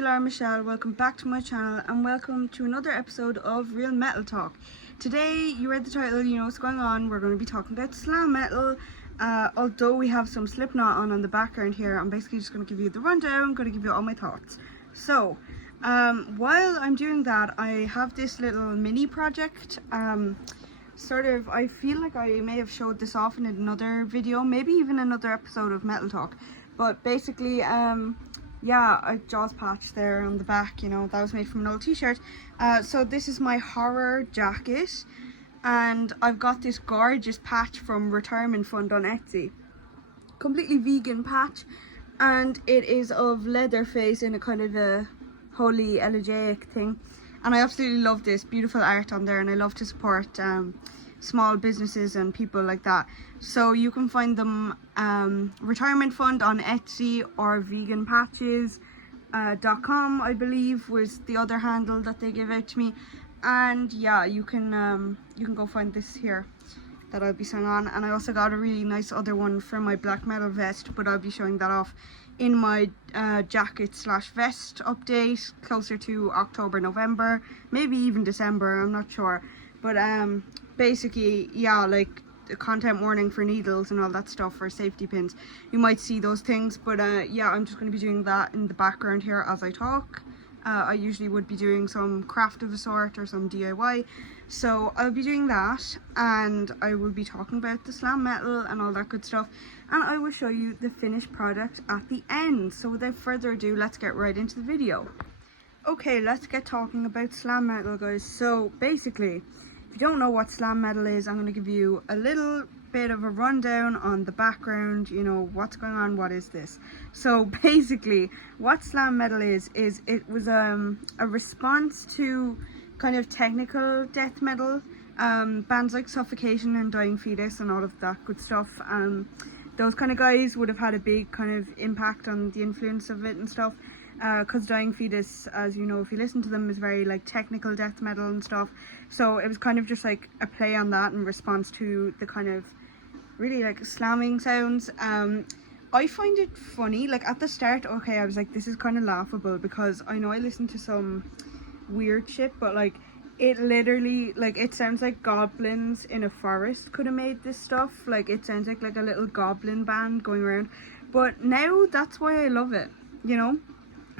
me, Laura Michelle. Welcome back to my channel and welcome to another episode of Real Metal Talk. Today, you read the title, you know what's going on. We're going to be talking about slam metal. Although we have some Slipknot on the background here, I'm basically just going to give you the rundown. I'm going to give you all my thoughts. So, while I'm doing that, I have this little mini project. I feel like I may have showed this off in another video, maybe even another episode of Metal Talk. But basically, yeah, a Jaws patch there on the back, you know, that was made from an old t-shirt. So this is my horror jacket, and I've got this gorgeous patch from Retirement Fund on Etsy. Completely vegan patch, and it is of Leatherface in a kind of a holy elegiac thing. And I absolutely love this beautiful art on there, and I love to support small businesses and people like that. So you can find them Retirement Fund on Etsy or veganpatches.com, I believe was the other handle that they gave out to me. And yeah, you can go find this here that I'll be sewing on. And I also got a really nice other one for my black metal vest, but I'll be showing that off in my jacket slash vest update closer to October, November, maybe even December, I'm not sure. But basically, yeah, like the content warning for needles and all that stuff for safety pins, you might see those things. But yeah, I'm just going to be doing that in the background here as I talk. I usually would be doing some craft of a sort or some DIY, so I'll be doing that, and I will be talking about the slam metal and all that good stuff, and I will show you the finished product at the end. So without further ado, let's get right into the video. Okay, let's get talking about slam metal, guys. So basically, if you don't know what slam metal is, I'm going to give you a little bit of a rundown on the background, you know, what's going on, what is this. So basically, what slam metal is it was a response to kind of technical death metal, bands like Suffocation and Dying Fetus and all of that good stuff. Those kind of guys would have had a big kind of impact on the influence of it and stuff. Because Dying Fetus, as you know if you listen to them, is very like technical death metal and stuff. So it was kind of just like a play on that in response to the kind of really like slamming sounds. I find it funny, like at the start, okay, I was like, this is kind of laughable, because I know I listen to some weird shit, but like it literally, like, it sounds like goblins in a forest could have made this stuff. Like it sounds like a little goblin band going around. But now that's why I love it, you know.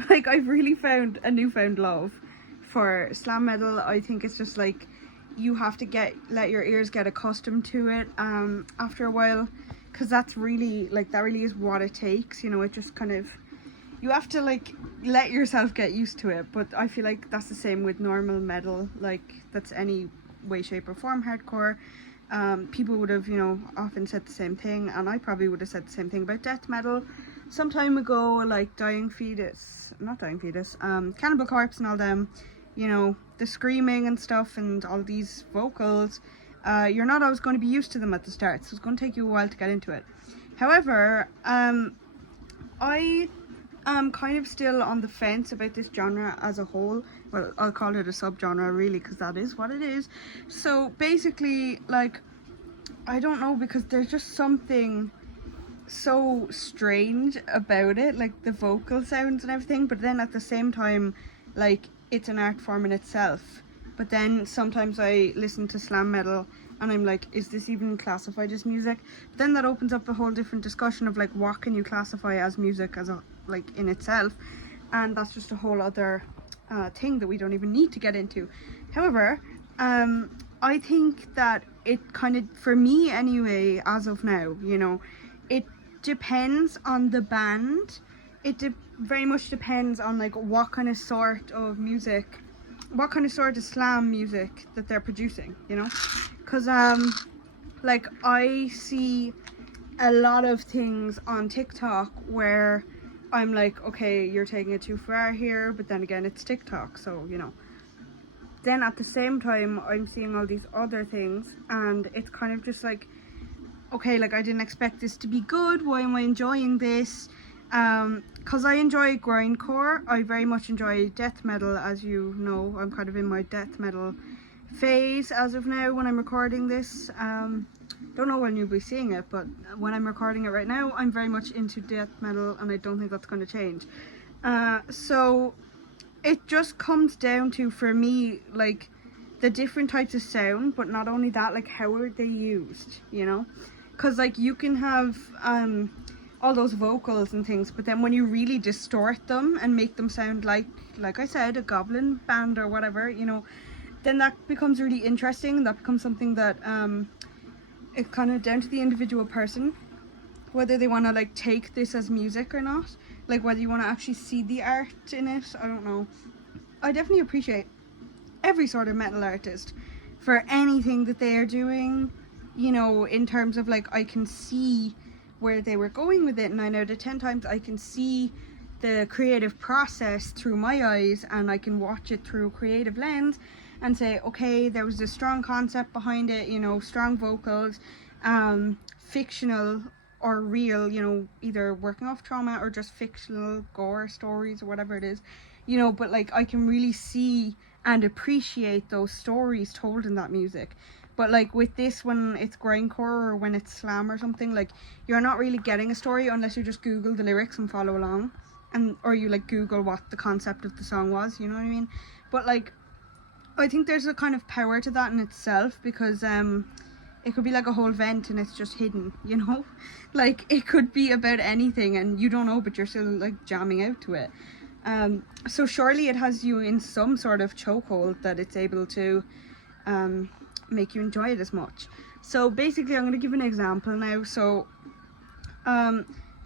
Like, I've really found a newfound love for slam metal. I think it's just like you have to let your ears get accustomed to it after a while, because that's really like, that really is what it takes, you know. It just kind of, you have to like let yourself get used to it. But I feel like that's the same with normal metal, like that's any way, shape or form hardcore. People would have, you know, often said the same thing, and I probably would have said the same thing about death metal some time ago, like Cannibal Corpse and all them, you know, the screaming and stuff and all these vocals, you're not always going to be used to them at the start, so it's going to take you a while to get into it. However, I am kind of still on the fence about this genre as a whole. Well, I'll call it a subgenre really, because that is what it is. So basically, like, I don't know, because there's just something so strange about it, like the vocal sounds and everything, but then at the same time, like, it's an art form in itself. But then sometimes I listen to slam metal and I'm like, is this even classified as music? But then that opens up a whole different discussion of like, what can you classify as music as a, like, in itself, and that's just a whole other thing that we don't even need to get into. However, I think that it kind of, for me anyway, as of now, you know, it depends on the band. It very much depends on like what kind of sort of music, what kind of sort of slam music that they're producing, you know. Because like, I see a lot of things on TikTok where I'm like, okay, you're taking it too far here, but then again, it's TikTok, so, you know. Then at the same time, I'm seeing all these other things, and it's kind of just like, okay, like, I didn't expect this to be good. Why am I enjoying this? Because I enjoy grindcore. I very much enjoy death metal, as you know. I'm kind of in my death metal phase as of now when I'm recording this. Don't know when you'll be seeing it, but when I'm recording it right now, I'm very much into death metal, and I don't think that's going to change. So it just comes down to, for me, like the different types of sound, but not only that, like how are they used, you know? Because like you can have all those vocals and things, but then when you really distort them and make them sound like I said, a goblin band or whatever, you know, then that becomes really interesting. That becomes something that it's kind of down to the individual person whether they want to like take this as music or not, like whether you want to actually see the art in it. I don't know. I definitely appreciate every sort of metal artist for anything that they are doing, you know, in terms of like I can see where they were going with it, and 9 out of 10 times I can see the creative process through my eyes, and I can watch it through a creative lens and say, okay, there was a strong concept behind it, you know, strong vocals, fictional or real, you know, either working off trauma or just fictional gore stories or whatever it is, you know, but like I can really see and appreciate those stories told in that music. But like with this, when it's grindcore or when it's slam or something, like you're not really getting a story unless you just Google the lyrics and follow along, and or you like Google what the concept of the song was, you know what I mean? But like I think there's a kind of power to that in itself, because it could be like a whole vent and it's just hidden, you know? Like it could be about anything and you don't know, but you're still like jamming out to it. So surely it has you in some sort of chokehold that it's able to make you enjoy it as much. So basically I'm going to give an example now. So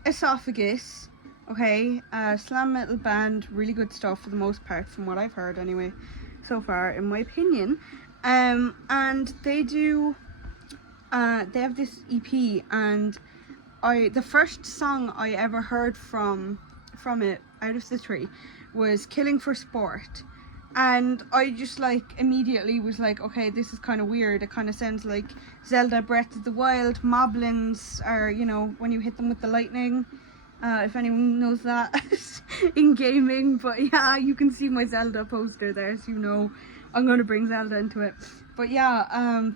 Esophagus, okay, slam metal band, really good stuff for the most part from what I've heard anyway so far, in my opinion. And they do they have this EP, and the first song I ever heard from it out of the three was Killing for Sport, and I just like immediately was like, okay, this is kind of weird. It kind of sounds like Zelda Breath of the Wild. Moblins are, you know, when you hit them with the lightning, if anyone knows that in gaming. But yeah, you can see my Zelda poster there, so you know I'm going to bring Zelda into it. But yeah,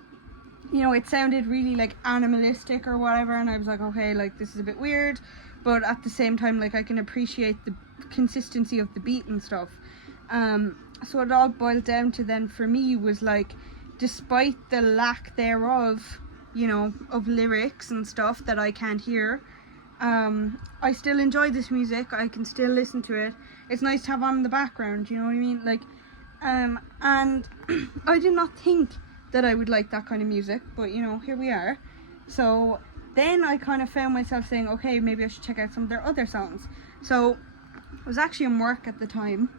you know, it sounded really like animalistic or whatever, and I was like, okay, like this is a bit weird, but at the same time, like I can appreciate the consistency of the beat and stuff. So it all boiled down to then for me was like, despite the lack thereof, you know, of lyrics and stuff that I can't hear, I still enjoy this music. I can still listen to it. It's nice to have on in the background, you know what I mean? Like, and I did not think that I would like that kind of music, but you know, here we are. So then I kind of found myself saying, okay, maybe I should check out some of their other songs. So I was actually in work at the time,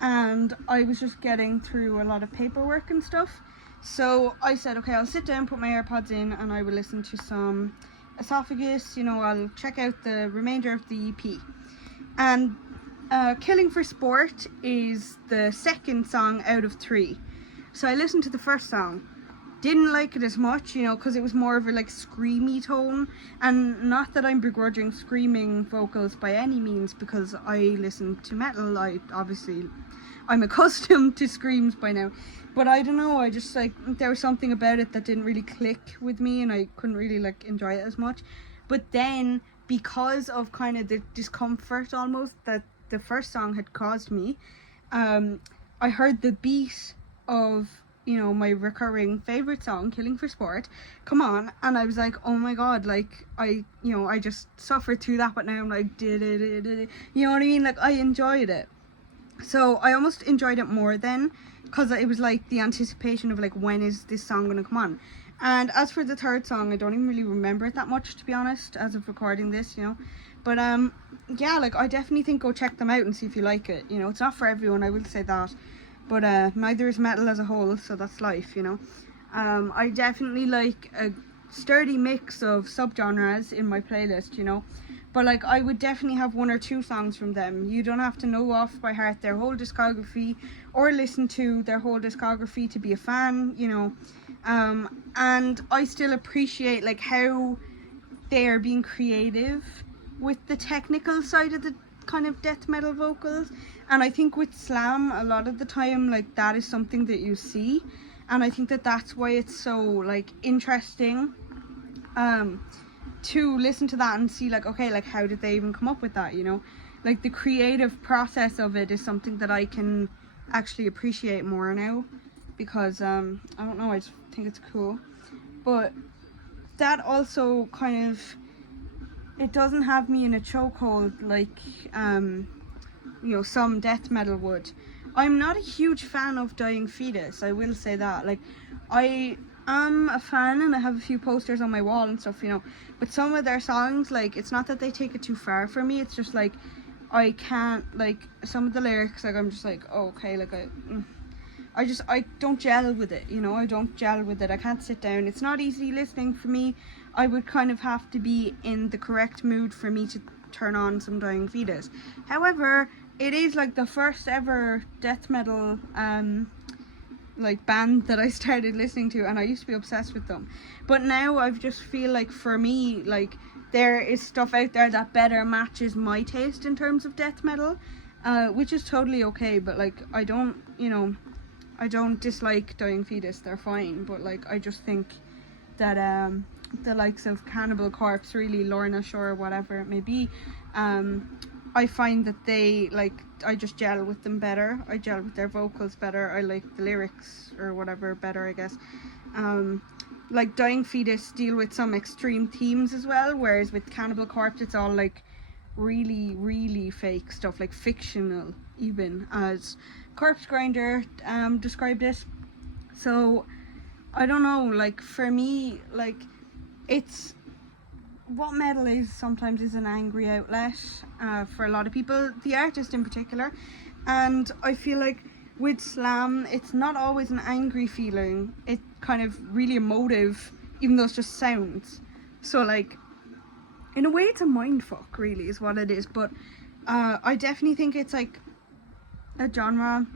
and I was just getting through a lot of paperwork and stuff. So I said, okay, I'll sit down, put my AirPods in, and I will listen to some Esophagus, you know, I'll check out the remainder of the EP. And Killing for Sport is the second song out of 3. So I listened to the first song, didn't like it as much, you know, because it was more of a like screamy tone. And not that I'm begrudging screaming vocals by any means, because I listen to metal. I'm accustomed to screams by now. But I don't know, I just like, there was something about it that didn't really click with me, and I couldn't really like enjoy it as much. But then, because of kind of the discomfort almost that the first song had caused me, I heard the beat of, you know, my recurring favorite song, Killing for Sport, come on, and I was like, oh my god, like I just suffered through that, but now I'm like, did it, you know what I mean? Like I enjoyed it. So I almost enjoyed it more then, because it was like the anticipation of like, when is this song gonna come on? And as for the third song, I don't even really remember it that much, to be honest, as of recording this, you know. But yeah, like I definitely think go check them out and see if you like it. You know, it's not for everyone, I will say that. But neither is metal as a whole, so that's life, you know. I definitely like a sturdy mix of subgenres in my playlist, you know. But like, I would definitely have 1 or 2 songs from them. You don't have to know off by heart their whole discography or listen to their whole discography to be a fan, you know. And I still appreciate like how they are being creative with the technical side of the kind of death metal vocals. And I think with slam, a lot of the time, like that is something that you see, and I think that that's why it's so like interesting to listen to that and see like, okay, like how did they even come up with that, you know? like the creative process of it is something that I can actually appreciate more now, because I don't know, I just think it's cool. But that also kind of, it doesn't have me in a chokehold like you know, some death metal would. I'm not a huge fan of Dying Fetus, I will say that. Like, I am a fan and I have a few posters on my wall and stuff, you know, but some of their songs, like, it's not that they take it too far for me, it's just like I can't, like, some of the lyrics, like, I'm just like, oh, okay, like, I don't gel with it, you know, I don't gel with it, I can't sit down, it's not easy listening for me. I would kind of have to be in the correct mood for me to turn on some Dying Fetus. However, it is like the first ever death metal like band that I started listening to, and I used to be obsessed with them. But now I just feel like, for me, like, there is stuff out there that better matches my taste in terms of death metal, which is totally okay. But like, I don't, you know, I don't dislike Dying Fetus, they're fine, but like, I just think that the likes of Cannibal Corpse, really, Lorna Shore, whatever it may be, I find that they, like, I just gel with them better. I gel with their vocals better. I like the lyrics or whatever better, I guess. Like, Dying Fetus deal with some extreme themes as well, whereas with Cannibal Corpse it's all like really, really fake stuff, like fictional, even, as Corpse Grinder described it. So I don't know, like, for me, like, it's what metal is sometimes is an angry outlet for a lot of people, the artist in particular, and I feel like with slam it's not always an angry feeling, it's kind of really emotive, even though it's just sounds. So like, in a way it's a mindfuck, really, is what it is. But I definitely think it's like a genre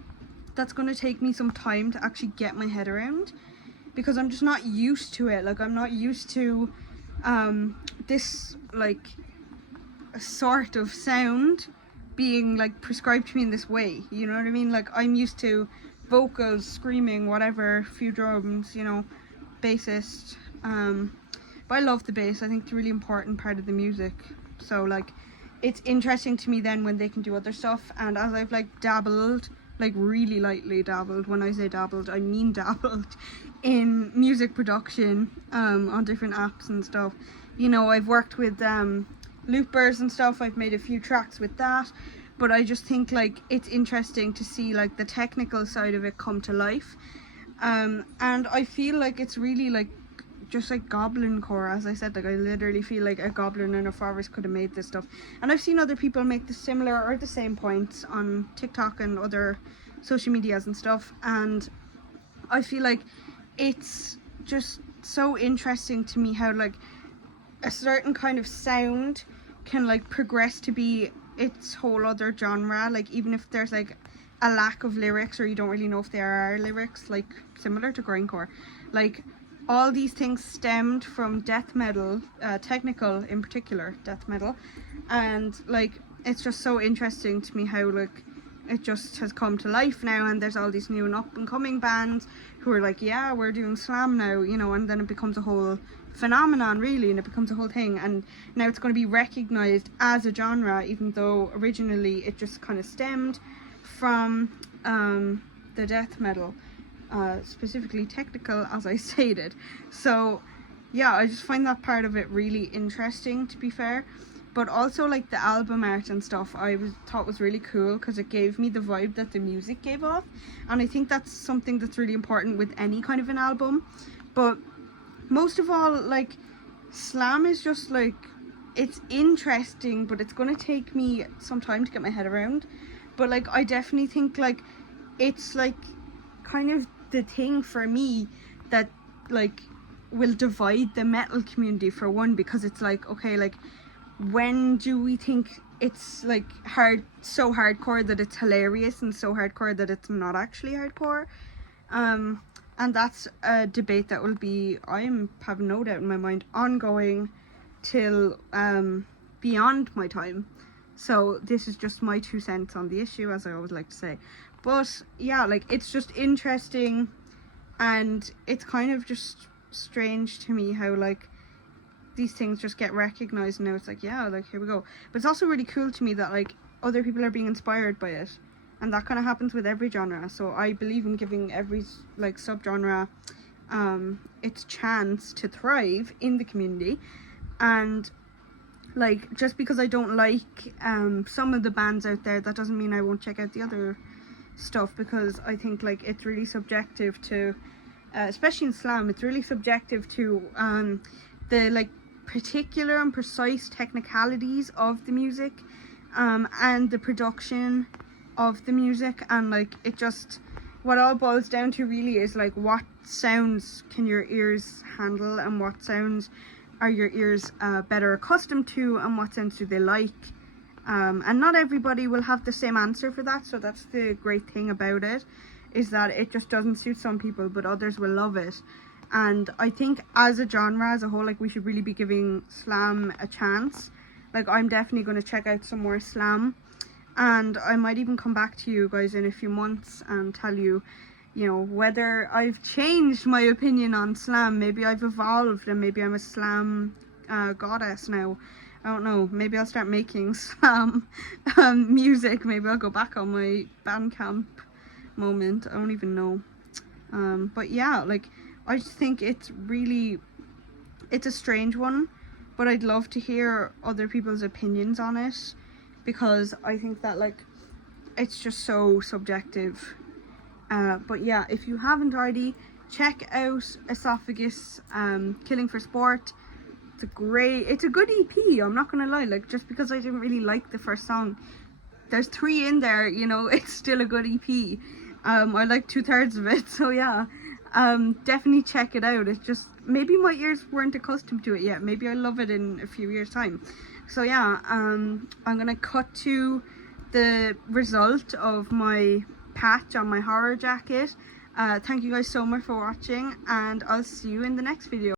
that's going to take me some time to actually get my head around, because I'm just not used to it. Like, I'm not used to this, like, a sort of sound being, like, prescribed to me in this way, you know what I mean? Like, I'm used to vocals, screaming, whatever, few drums, you know, bassist, but I love the bass. I think it's a really important part of the music. So like, it's interesting to me then when they can do other stuff. And as I've like dabbled, like really lightly dabbled, when I say dabbled I mean dabbled, in music production on different apps and stuff, you know, I've worked with loopers and stuff, I've made a few tracks with that, but I just think like it's interesting to see like the technical side of it come to life, and I feel like it's really like just like goblin core, as I said. Like, I literally feel like a goblin in a forest could have made this stuff, and I've seen other people make the similar or the same points on TikTok and other social medias and stuff, and I feel like it's just so interesting to me how like a certain kind of sound can like progress to be its whole other genre, like even if there's like a lack of lyrics or you don't really know if there are lyrics, like similar to grindcore. Like, all these things stemmed from death metal, technical in particular death metal, and like it's just so interesting to me how like it just has come to life now, and there's all these new and up and coming bands who are like, yeah, we're doing slam now, you know, and then it becomes a whole phenomenon really, and it becomes a whole thing, and now it's going to be recognized as a genre, even though originally it just kind of stemmed from the death metal, specifically technical, as I stated. So yeah, I just find that part of it really interesting, to be fair. But also like the album art and stuff thought was really cool, because it gave me the vibe that the music gave off, and I think that's something that's really important with any kind of an album. But most of all, like, slam is just like, it's interesting, but it's gonna take me some time to get my head around. But like, I definitely think like it's like kind of the thing for me that like will divide the metal community, for one, because it's like, okay, like, when do we think it's like so hardcore that it's hilarious, and so hardcore that it's not actually hardcore? And that's a debate that will be, I have no doubt in my mind, ongoing till beyond my time. So this is just my 2 cents on the issue, as I always like to say. But yeah, like, it's just interesting, and it's kind of just strange to me how like these things just get recognized, and now it's like, yeah, like, here we go. But it's also really cool to me that like other people are being inspired by it, and that kind of happens with every genre. So I believe in giving every like subgenre its chance to thrive in the community. And like, just because I don't like some of the bands out there, that doesn't mean I won't check out the other stuff, because I think like it's really subjective to especially in slam, it's really subjective to the like particular and precise technicalities of the music and the production of the music. And like, it just, what all boils down to really is like, what sounds can your ears handle, and what sounds are your ears better accustomed to, and what sounds do they like. And not everybody will have the same answer for that, so that's the great thing about it, is that it just doesn't suit some people, but others will love it. And I think as a genre as a whole, like, we should really be giving slam a chance. Like, I'm definitely going to check out some more slam, and I might even come back to you guys in a few months and tell you, you know, whether I've changed my opinion on slam. Maybe I've evolved and maybe I'm a slam goddess now. I don't know, maybe I'll start making slam music. Maybe I'll go back on my Bandcamp moment. I don't even know. But yeah, like, I just think it's a strange one, but I'd love to hear other people's opinions on it, because I think that, like, it's just so subjective. But yeah, if you haven't already, check out Esophagus, Killing for Sport. It's a good EP, I'm not gonna lie. Like, just because I didn't really like the first song, there's 3 in there, you know, it's still a good EP. I like 2/3 of it, so yeah, definitely check it out. It's just, maybe my ears weren't accustomed to it yet. Maybe I love it in a few years time. So yeah, I'm gonna cut to the result of my patch on my horror jacket. Thank you guys so much for watching, and I'll see you in the next video.